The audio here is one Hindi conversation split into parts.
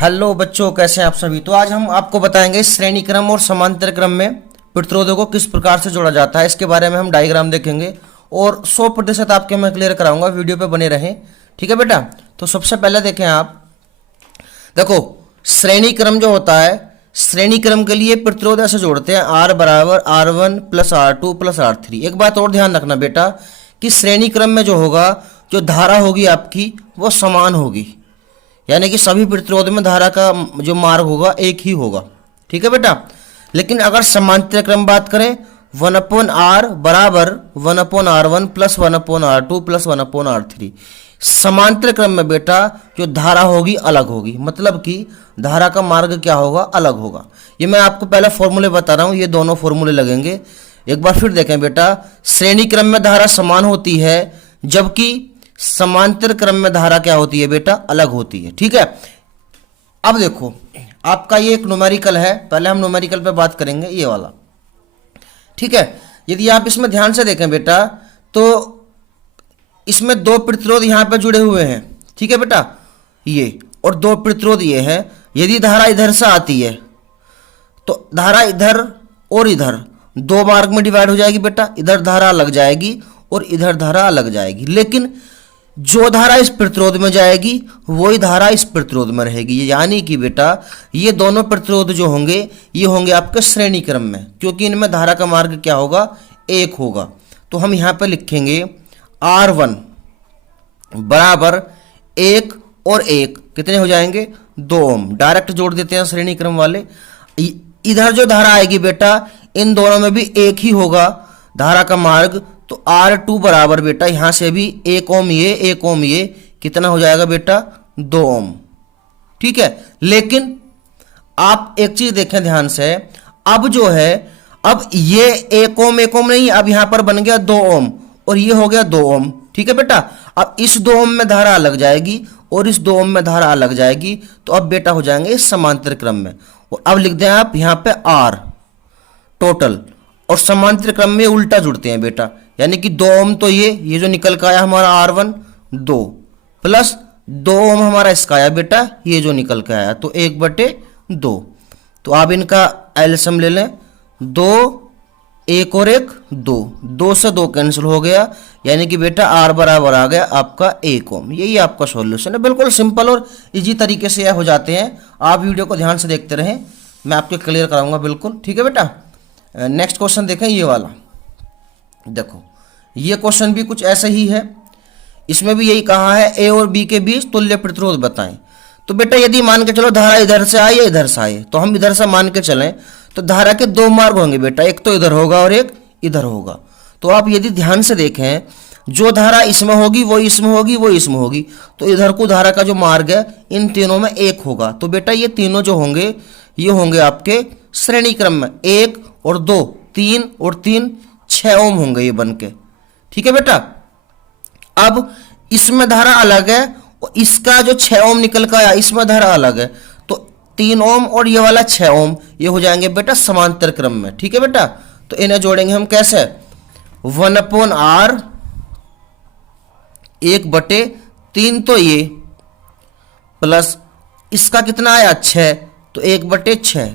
हेलो बच्चों, कैसे हैं आप सभी। तो आज हम आपको बताएंगे श्रेणी क्रम और समांतर क्रम में प्रतिरोधों को किस प्रकार से जोड़ा जाता है। इसके बारे में हम डायग्राम देखेंगे और 100% आपके मैं क्लियर कराऊंगा। वीडियो पे बने रहें, ठीक है बेटा। तो सबसे पहले देखें आप, देखो श्रेणी क्रम जो होता है, श्रेणी क्रम के लिए प्रतिरोध ऐसे जोड़ते हैं R बराबर R1 plus R2 plus R3। एक बात और ध्यान रखना बेटा कि श्रेणी क्रम में जो होगा, जो धारा होगी आपकी वो समान होगी, यानी कि सभी प्रतिरोध में धारा का जो मार्ग होगा एक ही होगा, ठीक है बेटा। लेकिन अगर समांतर क्रम बात करें, 1/R बराबर 1/R1 plus 1/R2 plus 1/R3। समांतर क्रम में बेटा जो धारा होगी अलग होगी, मतलब कि धारा का मार्ग क्या होगा, अलग होगा। ये मैं आपको पहले फॉर्मूले बता रहा हूँ, ये दोनों फॉर्मूले लगेंगे। एक बार फिर देखें बेटा, श्रेणी क्रम में धारा समान होती है, जबकि समांतर क्रम में धारा क्या होती है बेटा, अलग होती है, ठीक है। अब देखो आपका ये एक न्यूमेरिकल है, पहले हम न्यूमेरिकल पे बात करेंगे, ये वाला, ठीक है। यदि आप इसमें ध्यान से देखें बेटा, तो इसमें दो प्रतिरोध यहाँ पे जुड़े हुए हैं, ठीक है बेटा, ये और दो प्रतिरोध ये है। यदि धारा इधर से आती है तो धारा इधर और इधर दो मार्ग में डिवाइड हो जाएगी बेटा, इधर धारा अलग जाएगी और इधर धारा अलग जाएगी। लेकिन जो धारा इस प्रतिरोध में जाएगी वही धारा इस प्रतिरोध में रहेगी, यानी कि बेटा ये दोनों प्रतिरोध जो होंगे ये होंगे आपके श्रेणी क्रम में, क्योंकि इनमें धारा का मार्ग क्या होगा, एक होगा। तो हम यहाँ पे लिखेंगे R1 बराबर 1 और 1 कितने हो जाएंगे, 2 ओम। डायरेक्ट जोड़ देते हैं श्रेणी क्रम वाले। इधर जो धारा आएगी बेटा, इन दोनों में भी एक ही होगा धारा का मार्ग। तो R2 बराबर बेटा यहां से भी 1 ओम ये 1 ओम ये कितना हो जाएगा बेटा, 2 ओम, ठीक है। लेकिन आप एक चीज देखें ध्यान से, अब जो है, अब ये 1 ओम नहीं, अब यहां पर बन गया 2 ओम और ये हो गया 2 ओम, ठीक है बेटा। अब इस 2 ओम में धारा अलग जाएगी और इस 2 ओम में धारा अलग जाएगी, तो अब बेटा हो जाएंगे इस समांतर क्रम में। और अब लिख दें आप यहां पे R टोटल, और समांतर क्रम में उल्टा जुड़ते हैं बेटा, यानी कि 2 ओम तो ये जो निकल का आया हमारा R1 2 प्लस 2 ओम हमारा इसका आया बेटा, ये जो निकल के आया, तो 1/2। तो आप इनका एलसीएम ले लें, 2 1 और 1 2, 2 से 2 कैंसिल हो गया, यानी कि बेटा R बराबर आ गया आपका 1 ओम। यही आपका सॉल्यूशन है, बिल्कुल सिंपल और इजी तरीके से यह हो जाते हैं। आप वीडियो को ध्यान से देखते रहें, मैं आपको क्लियर कराऊंगा बिल्कुल, ठीक है बेटा। नेक्स्ट क्वेश्चन देखें, ये वाला देखो, ये क्वेश्चन भी कुछ ऐसा ही है। इसमें भी यही कहा है ए और बी के बीच तुल्य प्रतिरोध बताएं। तो बेटा यदि मान के चलो धारा इधर से आए या इधर से आए, तो हम इधर से मान के चलें तो धारा के 2 मार्ग होंगे बेटा, एक तो इधर होगा और एक इधर होगा। तो आप यदि ध्यान से देखें, जो धारा इसमें होगी वो इसमें होगी, वो इसमें होगी, तो इधर को धारा का जो मार्ग है इन तीनों में एक होगा। तो बेटा ये तीनों जो होंगे ये होंगे आपके श्रेणी क्रम में, 1 और 2 3 और 3 6 ओम होंगे ये बन के, ठीक है बेटा। अब इसमें धारा अलग है और इसका जो 6 ओम निकल का आया इसमें धारा अलग है, तो 3 ओम और ये वाला 6 ओम ये हो जाएंगे बेटा समांतर क्रम में, ठीक है बेटा। तो इन्हें जोड़ेंगे हम कैसे, 1/R 1/3 तो ये प्लस इसका कितना आया 6, तो 1/6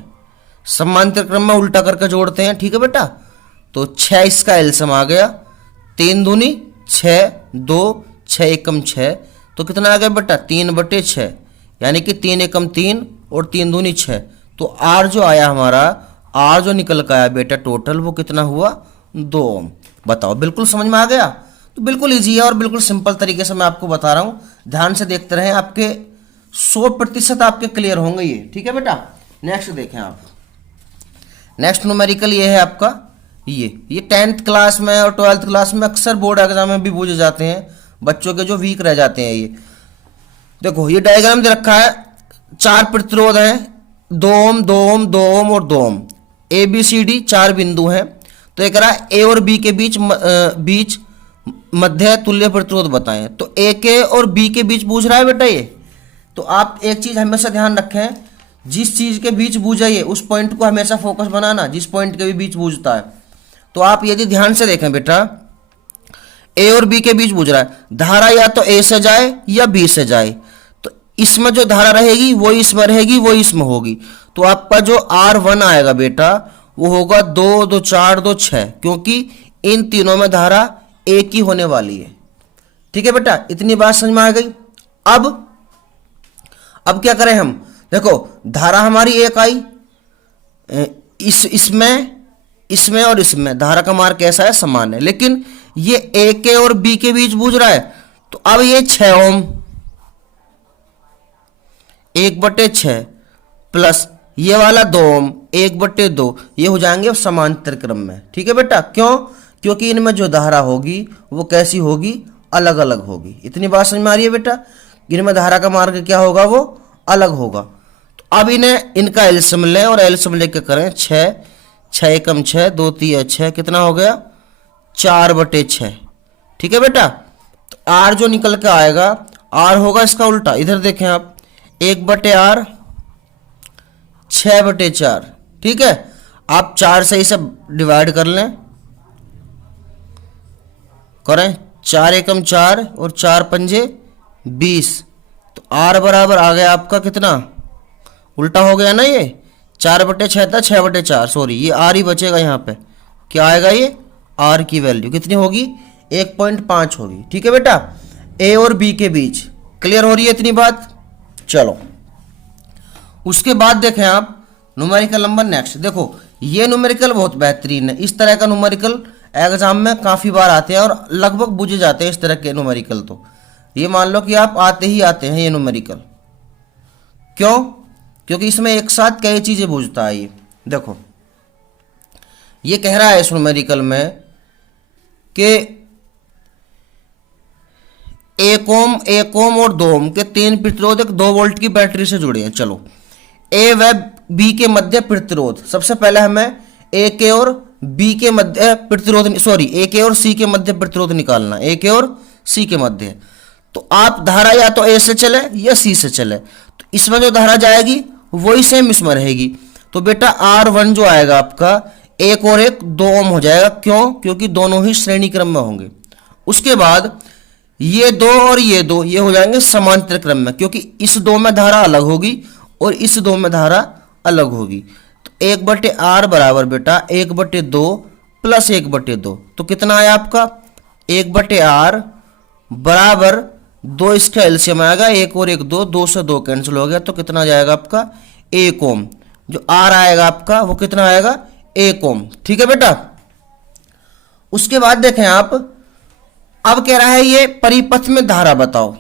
समांतर क्रम में उल्टा करके जोड़ते हैं, ठीक है बेटा। तो 6 इसका एलसीएम आ गया, 3 दूनी 6 2 6 एकम 6, तो कितना आ गया बेटा 3/6, यानी कि 3 एकम 3 और 3 दूनी 6। तो R जो आया हमारा, R जो निकल का आया बेटा टोटल, वो कितना हुआ 2 ओम। बताओ बिल्कुल समझ में आ गया। तो बिल्कुल ईजी है और बिल्कुल सिंपल तरीके से मैं आपको बता रहा हूँ, ध्यान से देखते रहें, आपके 100% आपके क्लियर होंगे ये, ठीक है बेटा। नेक्स्ट देखें आप, नेक्स्ट न्यूमेरिकल ये है आपका, ये 10th क्लास में और 12th क्लास में अक्सर बोर्ड एग्जाम में भी पूछे जाते हैं, बच्चों के जो वीक रह जाते हैं। ये देखो ये डायग्राम दे रखा है, 4 प्रतिरोध हैं, 2 ओम 2 ओम 2 ओम और 2 ओम, ABCD 4 बिंदु हैं। तो एक रहा ए और बी के बीच मध्य तुल्य प्रतिरोध बताएं। तो ए के और बी के बीच पूछ रहा है बेटा ये। तो आप एक चीज हमेशा ध्यान रखें, जिस चीज के बीच बूझा है उस पॉइंट को हमेशा फोकस बनाना, जिस पॉइंट के भी बीच बूझता है। तो आप यदि ध्यान से देखें बेटा, ए और बी के बीच बूझ रहा है, धारा या तो ए से जाए या बी से जाए। तो इसमें जो धारा रहेगी वो इसमें रहेगी, वो इसमें होगी। तो आपका जो R1 आएगा बेटा वो होगा 2, 2, 4, 2, 6, क्योंकि इन तीनों में धारा एक ही होने वाली है। ठीक है बेटा, इतनी बात समझ में आ गई। अब क्या करें हम, देखो धारा हमारी एक आई, इसमें और इसमें धारा का मार्ग कैसा है, समान है, लेकिन ये ए के और बी के बीच बूझ रहा है। तो अब ये 6 ओम 1/6 प्लस ये वाला 2 ओम 1/2, ये हो जाएंगे समांतर क्रम में। ठीक है बेटा, क्यों? क्योंकि इनमें जो धारा होगी वो कैसी होगी, अलग अलग होगी। इतनी बात समझ में आ रही है बेटा, इनमें धारा का मार्ग क्या होगा, वो अलग होगा। तो अब इनका एलसीएम लें और एलसीएम लेके करें 6, 6 एकम 6, 2 3 6, कितना हो गया 4/6। ठीक है बेटा, तो आर जो निकल के आएगा, आर होगा इसका उल्टा। इधर देखें आप, 1/r 6/4। ठीक है, आप 4 से इसे डिवाइड कर लें, करें 4 एकम 4 और 4 पंजे 20। तो r बराबर आ गया आपका कितना, उल्टा हो गया ना, ये 4/6 था 6/4, सॉरी ये r ही बचेगा यहाँ पे। क्या आएगा ये, r की वैल्यू कितनी होगी, 1.5 होगी। ठीक है बेटा, a और b के बीच। क्लियर हो रही है इतनी बात? चलो उसके बाद देखें आप न्यूमेरिकल नंबर नेक्स्ट। देखो ये न्यूमेरिकल बहुत बेहतरीन है, इस तरह का न्यूमेरिकल एग्जाम में काफ़ी बार आते हैं और लगभग बुझे जाते हैं इस तरह के न्यूमेरिकल। तो ये मान लो कि आप आते ही आते हैं ये न्यूमेरिकल। क्यों? क्योंकि इसमें एक साथ कई चीज़ें बूझता है। ये देखो ये कह रहा है इस न्यूमेरिकल में कि 1 ओम और 2 ओम के 3 प्रतिरोध एक 2 वोल्ट की बैटरी से जुड़े हैं। चलो ए व बी के मध्य प्रतिरोध, सबसे पहले हमें ए के और बी के मध्य प्रतिरोध, सॉरी ए के और सी के मध्य प्रतिरोध निकालना, ए के और सी के मध्य। तो आप धारा या तो ए से चले या सी से चले, तो इसमें जो धारा जाएगी वही सेम इसमें रहेगी। तो बेटा R1 जो आएगा आपका 1 और 1 2 ओम हो जाएगा। क्यों? क्योंकि दोनों ही श्रेणी क्रम में होंगे। उसके बाद ये 2 और ये 2 ये हो जाएंगे समांतर क्रम में, क्योंकि इस 2 में धारा अलग होगी और इस 2 में धारा अलग होगी। तो 1/r बराबर बेटा 1/2 प्लस 1/2। तो कितना आया आपका 1/r बराबर 2, इसका एलसीएम आएगा 1 और 1 2, 2 से 2 कैंसिल हो गया। तो कितना जाएगा आपका 1 ओम। जो r आएगा आपका वो कितना आएगा 1 ओम। ठीक है बेटा, उसके बाद देखें आप, अब कह रहा है ये परिपथ में धारा बताओ।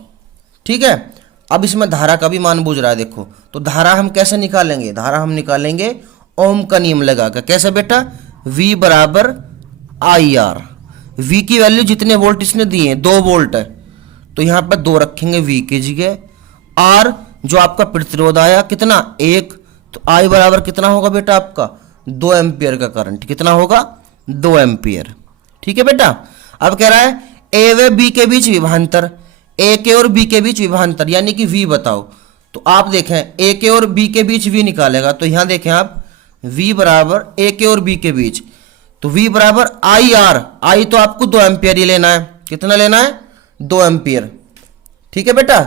ठीक है, अब इसमें धारा का भी मान बूझ रहा है। देखो तो धारा हम कैसे निकालेंगे, धारा हम निकालेंगे ओम का नियम लगाकर। कैसे बेटा, V बराबर IR। V की वैल्यू जितने वोल्ट इसने दिए हैं 2 वोल्ट है, तो यहाँ पर 2 रखेंगे V की जगह। R जो आपका प्रतिरोध आया कितना 1, तो I बराबर कितना होगा बेटा आपका 2 एम्पियर का करंट। कितना होगा 2 एम्पियर। ठीक है बेटा, अब कह रहा है ए व बी के बीच विभवांतर, ए के और बी के बीच विभवांतर यानी कि V बताओ। तो आप देखें ए के और बी के बीच V निकालेगा, तो यहां देखें आप V बराबर ए के और बी के बीच, तो V बराबर IR। I तो आपको 2 एम्पियर ही लेना है। कितना लेना है 2 एम्पियर। ठीक है बेटा,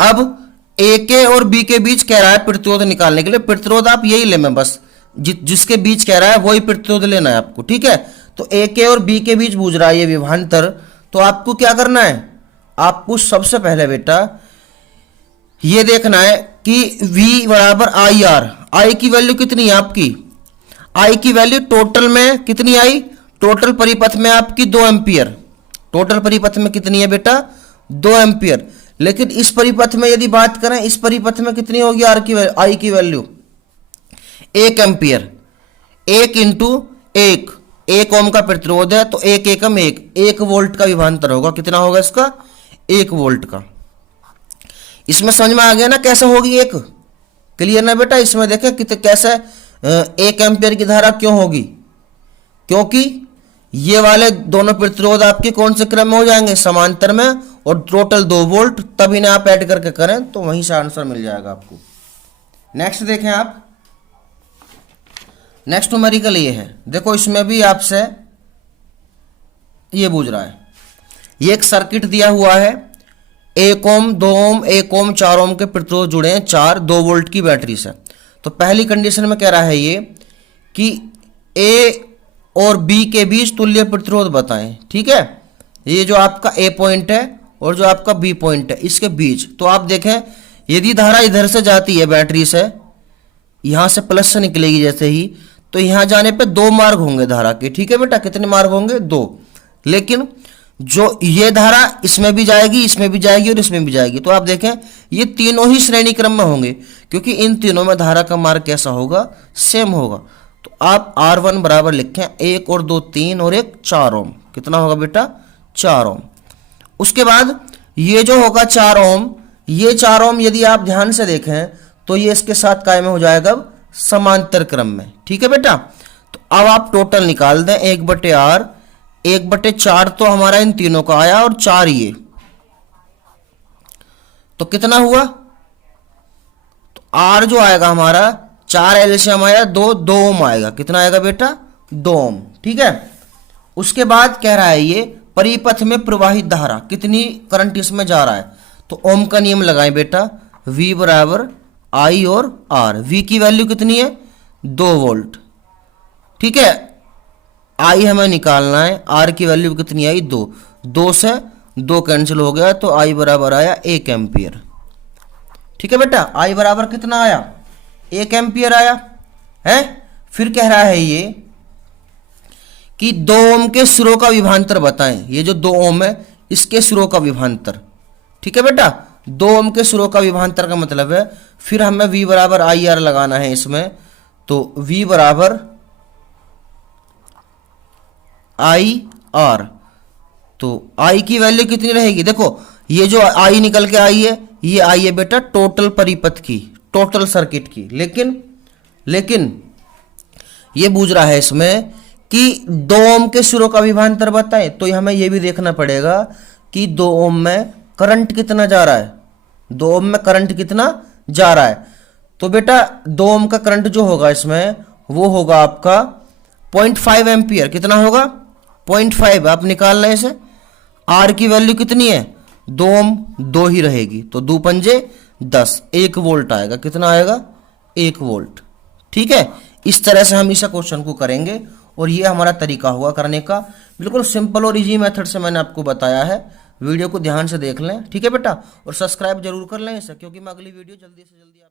अब ए के और बी के बीच कह रहा है प्रतिरोध निकालने के लिए। प्रतिरोध आप यही ले, मैं बस जिसके बीच कह रहा है वही प्रतिरोध लेना है आपको। ठीक है, तो ए के और बी के बीच बूझ रहा है ये विभवांतर। तो आपको क्या करना है, आपको सबसे पहले बेटा ये देखना है कि V बराबर IR। I की वैल्यू कितनी है आपकी, I की वैल्यू टोटल में कितनी आई, टोटल परिपथ में आपकी 2 एम्पियर। टोटल परिपथ में कितनी है बेटा 2 एम्पियर। लेकिन इस परिपथ में यदि बात करें, इस परिपथ में कितनी होगी I की वैल्यू 1 एम्पियर। 1 इंटू 1 ओम का प्रतिरोध है, तो 1 एकम 1 वोल्ट का विभवांतर होगा। कितना होगा इसका 1 वोल्ट का। इसमें समझ में आ गया ना कैसे होगी 1? क्लियर ना बेटा? इसमें देखें कि कैसे 1 एम्पियर की धारा क्यों होगी, क्योंकि ये वाले दोनों प्रतिरोध आपके कौन से क्रम में हो जाएंगे, समांतर में, और टोटल 2 वोल्ट। तब इन्हें आप ऐड करके करें तो वहीं से आंसर मिल जाएगा आपको। नेक्स्ट देखें आप, नेक्स्ट न्यूमेरिकल ये है। देखो इसमें भी आपसे ये पूछ रहा है, ये एक सर्किट दिया हुआ है, 1 ओम 2 ओम 1 ओम 4 ओम के प्रतिरोध जुड़े हैं 4 2 वोल्ट की बैटरी से। तो पहली कंडीशन में कह रहा है ये कि ए और बी के बीच तुल्य प्रतिरोध बताएं। ठीक है, ये जो आपका ए पॉइंट है और जो आपका बी पॉइंट है इसके बीच। तो आप देखें यदि धारा इधर से जाती है बैटरी से, यहां से प्लस से निकलेगी जैसे ही, तो यहां जाने पे 2 मार्ग होंगे धारा के। ठीक है बेटा, कितने मार्ग होंगे? 2। लेकिन जो ये धारा इसमें भी जाएगी, इसमें भी जाएगी और इसमें भी जाएगी। तो आप देखें ये तीनों ही श्रेणी क्रम में होंगे, क्योंकि इन तीनों में धारा का मार्ग कैसा होगा? सेम होगा। तो आप R1 बराबर लिखें 1 और 2 3 और 1 4 ओम। कितना होगा बेटा? 4 ओम। उसके बाद ये जो होगा 4 ओम, ये 4 ओम यदि आप ध्यान से देखें तो ये इसके साथ कायम हो जाएगा समांतर क्रम में। ठीक है बेटा, तो अब आप टोटल निकाल दें 1/R, 1/4 तो हमारा इन तीनों का आया और 4 ये, तो कितना हुआ? तो R जो आएगा हमारा 4 एलसीएम आया 2 ओम आएगा। कितना आएगा बेटा? 2 ओम। ठीक है, उसके बाद कह रहा है ये परिपथ में प्रवाहित धारा कितनी करंट इसमें जा रहा है। तो ओम का नियम लगाएं बेटा, V बराबर I और R। V की वैल्यू कितनी है? 2 वोल्ट। ठीक है, I हमें निकालना है, R की वैल्यू कितनी आई? 2। 2 से 2 कैंसिल हो गया तो I बराबर आया 1 एम्पियर। ठीक है बेटा, I बराबर कितना आया? 1 एम्पियर आया है। फिर कह रहा है ये कि 2 ओम के सिरों का विभवांतर बताएं। ये जो 2 ओम है इसके सिरों का विभवांतर। ठीक है बेटा, 2 ओम के सिरों का विभवांतर का मतलब है, फिर हमें V बराबर IR लगाना है इसमें। तो V बराबर IR, तो I की वैल्यू कितनी रहेगी? देखो ये जो I निकल के आई है, ये आई है बेटा टोटल परिपथ की, टोटल सर्किट की। लेकिन ये बूझ रहा है इसमें कि 2 ओम के सिरों का विभवांतर बताएं, तो हमें ये भी देखना पड़ेगा कि 2 ओम में करंट कितना जा रहा है। 2 ओम में करंट कितना जा रहा है? तो बेटा 2 ओम का करंट जो होगा इसमें वो होगा आपका 0.5 एम्पियर। कितना होगा? 0.5। आप निकालना है इसे। R की वैल्यू कितनी है? 2 ओम, 2 ही रहेगी, तो 2 पंजे 10, 1 वोल्ट आएगा। कितना आएगा? 1 वोल्ट। ठीक है, इस तरह से हम इस क्वेश्चन को करेंगे और ये हमारा तरीका होगा करने का। बिल्कुल सिंपल और इजी मेथड से मैंने आपको बताया है। वीडियो को ध्यान से देख लें। ठीक है बेटा, और सब्सक्राइब जरूर कर लें इसे, क्योंकि मैं अगली वीडियो जल्दी से जल्दी आप